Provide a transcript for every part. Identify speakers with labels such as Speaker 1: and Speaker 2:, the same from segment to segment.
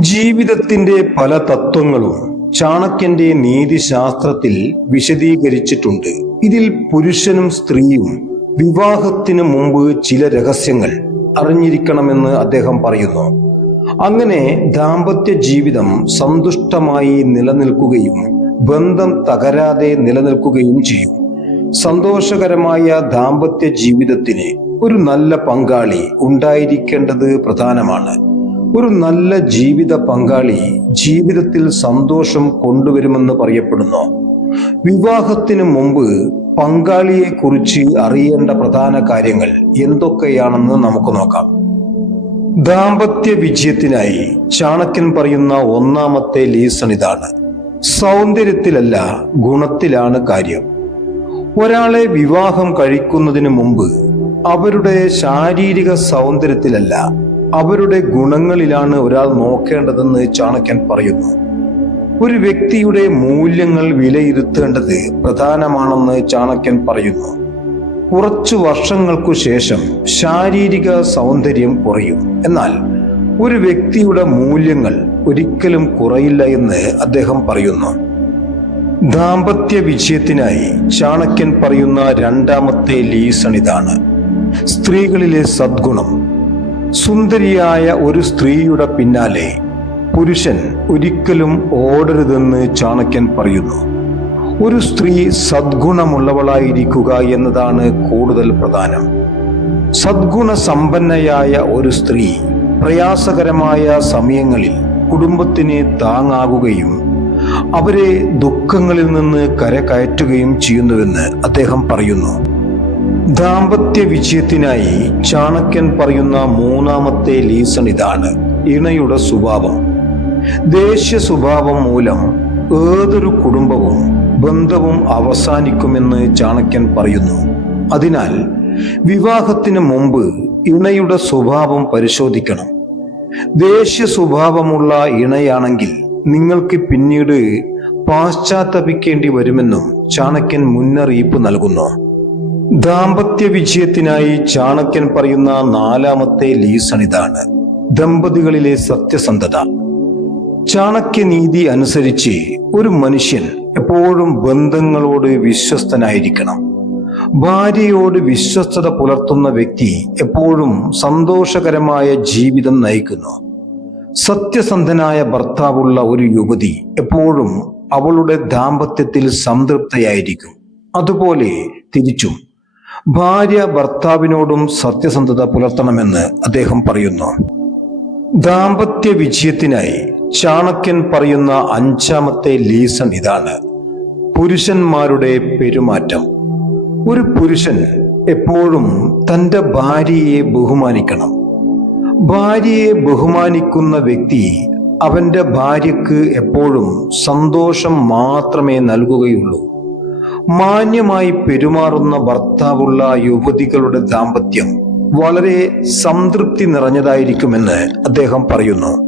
Speaker 1: ജീവിതത്തിന്റെ പല തത്വങ്ങളും ചാണക്യന്റെ നീതിശാസ്ത്രത്തിൽ വിശദീകരിച്ചിട്ടുണ്ട്. ഇതിൽ പുരുഷനും സ്ത്രീയും വിവാഹത്തിന് മുമ്പ് ചില രഹസ്യങ്ങൾ അറിഞ്ഞിരിക്കണമെന്ന് അദ്ദേഹം പറയുന്നു. അങ്ങനെ ദാമ്പത്യ ജീവിതം സന്തുഷ്ടമായി നിലനിൽക്കുകയും ബന്ധം തകരാതെ നിലനിൽക്കുകയും ചെയ്യും. സന്തോഷകരമായ ദാമ്പത്യ ജീവിതത്തിന് ഒരു നല്ല പങ്കാളി ഉണ്ടായിരിക്കേണ്ടത് പ്രധാനമാണ്. ഒരു നല്ല ജീവിത പങ്കാളി ജീവിതത്തിൽ സന്തോഷം കൊണ്ടുവരുമെന്ന് പറയപ്പെടുന്നു. വിവാഹത്തിന് മുമ്പ് പങ്കാളിയെ കുറിച്ച് അറിയേണ്ട പ്രധാന കാര്യങ്ങൾ എന്തൊക്കെയാണെന്ന് നമുക്ക് നോക്കാം. ദാമ്പത്യ വിജയത്തിനായി ചാണക്യൻ പറയുന്ന ഒന്നാമത്തെ ലീസൺ ഇതാണ്. സൗന്ദര്യത്തിലല്ല ഗുണത്തിലാണ് കാര്യം. ഒരാളെ വിവാഹം കഴിക്കുന്നതിന് മുമ്പ് അവരുടെ ശാരീരിക സൗന്ദര്യത്തിലല്ല അവരുടെ ഗുണങ്ങളിലാണ് ഒരാൾ നോക്കേണ്ടതെന്ന് ചാണക്യൻ പറയുന്നു. ഒരു വ്യക്തിയുടെ മൂല്യങ്ങൾ വിലയിരുത്തേണ്ടത് പ്രധാനമാണെന്ന് ചാണക്യൻ പറയുന്നു. കുറച്ചു വർഷങ്ങൾക്കു ശേഷം ശാരീരിക സൗന്ദര്യം കുറയും. എന്നാൽ ഒരു വ്യക്തിയുടെ മൂല്യങ്ങൾ ഒരിക്കലും കുറയില്ല എന്ന് അദ്ദേഹം പറയുന്നു. ദാമ്പത്യ വിജയത്തിനായി ചാണക്യൻ പറയുന്ന രണ്ടാമത്തെ ലീസൺ ഇതാണ്. സ്ത്രീകളിലെ സദ്ഗുണം സുന്ദരിയായ ഒരു സ്ത്രീയുടെ പിന്നാലെ പുരുഷൻ ഒരിക്കലും ഓടരുതെന്ന് ചാണക്യൻ പറയുന്നു. ഒരു സ്ത്രീ സദ്ഗുണമുള്ളവളായിരിക്കുക എന്നതാണ് കൂടുതൽ പ്രധാനം. സദ്ഗുണ സമ്പന്നയായ ഒരു സ്ത്രീ പ്രയാസകരമായ സമയങ്ങളിൽ കുടുംബത്തിന് താങ്ങാകുകയും അവരെ ദുഃഖങ്ങളിൽ നിന്ന് കരകയറ്റുകയും ചെയ്യുന്നുവെന്ന് അദ്ദേഹം പറയുന്നു. ദാമ്പത്യ വിജയത്തിനായി ചാണക്യൻ പറയുന്ന മൂന്നാമത്തെ ലീസൺ ഇതാണ്. ഇണയുടെ സ്വഭാവം. ദേഷ്യ സ്വഭാവം മൂലം ഏതൊരു കുടുംബവും ബന്ധവും അവസാനിക്കുമെന്ന് ചാണക്യൻ പറയുന്നു. അതിനാൽ വിവാഹത്തിന് മുമ്പ് ഇണയുടെ സ്വഭാവം പരിശോധിക്കണം. ദേഷ്യ സ്വഭാവമുള്ള ഇണയാണെങ്കിൽ നിങ്ങൾക്ക് പിന്നീട് പാശ്ചാത്തപിക്കേണ്ടി വരുമെന്നും ചാണക്യൻ മുന്നറിയിപ്പ് നൽകുന്നു. ദാമ്പത്യ വിജയത്തിനായി ചാണക്യൻ പറയുന്ന നാലാമത്തെ ലീസൺ ഇതാണ് ദമ്പതികളിലെ സത്യസന്ധത. ചാണക്യ നീതി അനുസരിച്ച് ഒരു മനുഷ്യൻ എപ്പോഴും ബന്ധങ്ങളോട് വിശ്വസ്തനായിരിക്കണം. ഭാര്യയോട് വിശ്വസ്തത പുലർത്തുന്ന വ്യക്തി എപ്പോഴും സന്തോഷകരമായ ജീവിതം നയിക്കുന്നു. സത്യസന്ധനായ ഭർത്താവുള്ള ഒരു യുവതി എപ്പോഴും അവളുടെ ദാമ്പത്യത്തിൽ സംതൃപ്തയായിരിക്കും. അതുപോലെ തിരിച്ചും ഭാര്യ ഭർത്താവിനോടും സത്യസന്ധത പുലർത്തണമെന്ന് അദ്ദേഹം പറയുന്നു. ദാമ്പത്യ വിജയത്തിനായി ചാണക്യൻ പറയുന്ന അഞ്ചാമത്തെ ലീസൺ ഇതാണ്. പുരുഷന്മാരുടെ പെരുമാറ്റം. ഒരു പുരുഷൻ എപ്പോഴും തന്റെ ഭാര്യയെ ബഹുമാനിക്കണം. ഭാര്യയെ ബഹുമാനിക്കുന്ന വ്യക്തി അവന്റെ ഭാര്യക്ക് എപ്പോഴും സന്തോഷം മാത്രമേ നൽകുകയുള്ളൂ. മാന്യമായി പെരുമാറുന്ന ഭർത്താവുള്ള യുവതികളുടെ ദാമ്പത്യം വളരെ സംതൃപ്തി നിറഞ്ഞതായിരിക്കുമെന്ന് അദ്ദേഹം പറയുന്നു.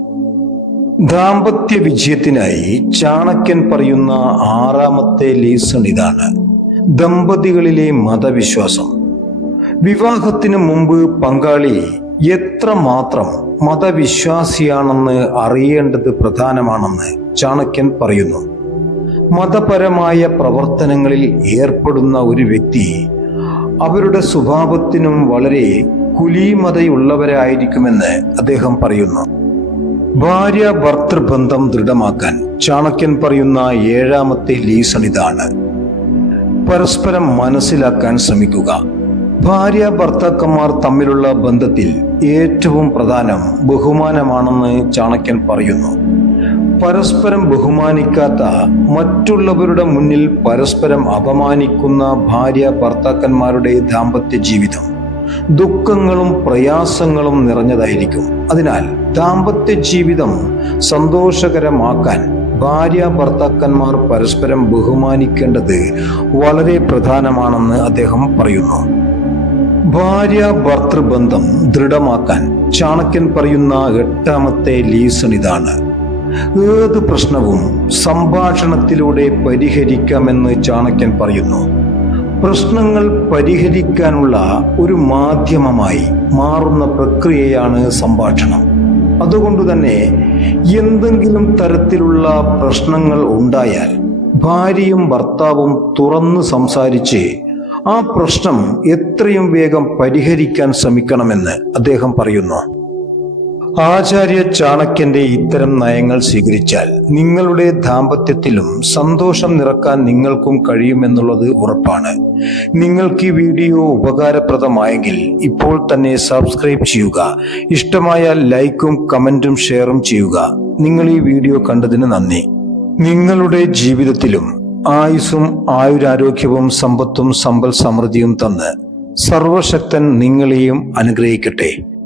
Speaker 1: ദാമ്പത്യ വിജയത്തിനായി ചാണക്യൻ പറയുന്ന ആറാമത്തെ ലീസൺ ഇതാണ്. ദമ്പതികളിലെ മതവിശ്വാസം. വിവാഹത്തിന് മുമ്പ് പങ്കാളി എത്രമാത്രം മതവിശ്വാസിയാണെന്ന് അറിയേണ്ടത് പ്രധാനമാണെന്ന് ചാണക്യൻ പറയുന്നു. മതപരമായ പ്രവർത്തനങ്ങളിൽ ഏർപ്പെടുന്ന ഒരു വ്യക്തി അവരുടെ സ്വഭാവത്തിനും വളരെ കുലീമതയുള്ളവരായിരിക്കുമെന്ന് അദ്ദേഹം പറയുന്നു. ഭാര്യ ഭർത്തൃബന്ധം ദൃഢമാക്കാൻ ചാണക്യൻ പറയുന്ന ഏഴാമത്തെ ലീസൺ ഇതാണ്. പരസ്പരം മനസ്സിലാക്കാൻ ശ്രമിക്കുക. ഭാര്യ ഭർത്താക്കന്മാർ തമ്മിലുള്ള ബന്ധത്തിൽ ഏറ്റവും പ്രധാനം ബഹുമാനമാണെന്ന് ചാണക്യൻ പറയുന്നു. പരസ്പരം ബഹുമാനിക്കാത്ത മറ്റുള്ളവരുടെ മുന്നിൽ പരസ്പരം അപമാനിക്കുന്ന ഭാര്യ ഭർത്താക്കന്മാരുടെ ദാമ്പത്യ ജീവിതം. ദുഃഖങ്ങളും പ്രയാസങ്ങളും നിറഞ്ഞതായിരിക്കും. അതിനാൽ ദാമ്പത്യ ജീവിതം സന്തോഷകരമാക്കാൻ ഭാര്യ ഭർത്താക്കന്മാർ പരസ്പരം ബഹുമാനിക്കേണ്ടത് വളരെ പ്രധാനമാണെന്ന് അദ്ദേഹം പറയുന്നു. ഭാര്യ ഭർത്തൃബന്ധം ദൃഢമാക്കാൻ ചാണക്യൻ പറയുന്ന എട്ടാമത്തെ ലീസൺ ഇതാണ്. ഏത് പ്രശ്നവും സംഭാഷണത്തിലൂടെ പരിഹരിക്കാമെന്ന് ചാണക്യൻ പറയുന്നു. പ്രശ്നങ്ങൾ പരിഹരിക്കാനുള്ള ഒരു മാധ്യമമായി മാറുന്ന പ്രക്രിയയാണ് സംഭാഷണം. അതുകൊണ്ട് തന്നെ എന്തെങ്കിലും തരത്തിലുള്ള പ്രശ്നങ്ങൾ ഉണ്ടായാൽ ഭാര്യയും ഭർത്താവും തുറന്ന് സംസാരിച്ച് ആ പ്രശ്നം എത്രയും വേഗം പരിഹരിക്കാൻ ശ്രമിക്കണമെന്ന് അദ്ദേഹം പറയുന്നു. ആചാര്യ ചാണക്യന്റെ ഇത്തരം നയങ്ങൾ സ്വീകരിച്ചാൽ നിങ്ങളുടെ ദാമ്പത്യത്തിലും സന്തോഷം നിറക്കാൻ നിങ്ങൾക്കും കഴിയുമെന്നുള്ളത് ഉറപ്പാണ്. നിങ്ങൾക്ക് ഈ വീഡിയോ ഉപകാരപ്രദമായെങ്കിൽ ഇപ്പോൾ തന്നെ സബ്സ്ക്രൈബ് ചെയ്യുക. ഇഷ്ടമായ ലൈക്കും കമന്റും ഷെയറും ചെയ്യുക. നിങ്ങൾ ഈ വീഡിയോ കണ്ടതിന് നന്ദി. നിങ്ങളുടെ ജീവിതത്തിലും ആയുസ്സും ആയുരാരോഗ്യവും സമ്പത്തും സമ്പൽ സമൃദ്ധിയും തന്ന് സർവശക്തൻ നിങ്ങളെയും അനുഗ്രഹിക്കട്ടെ.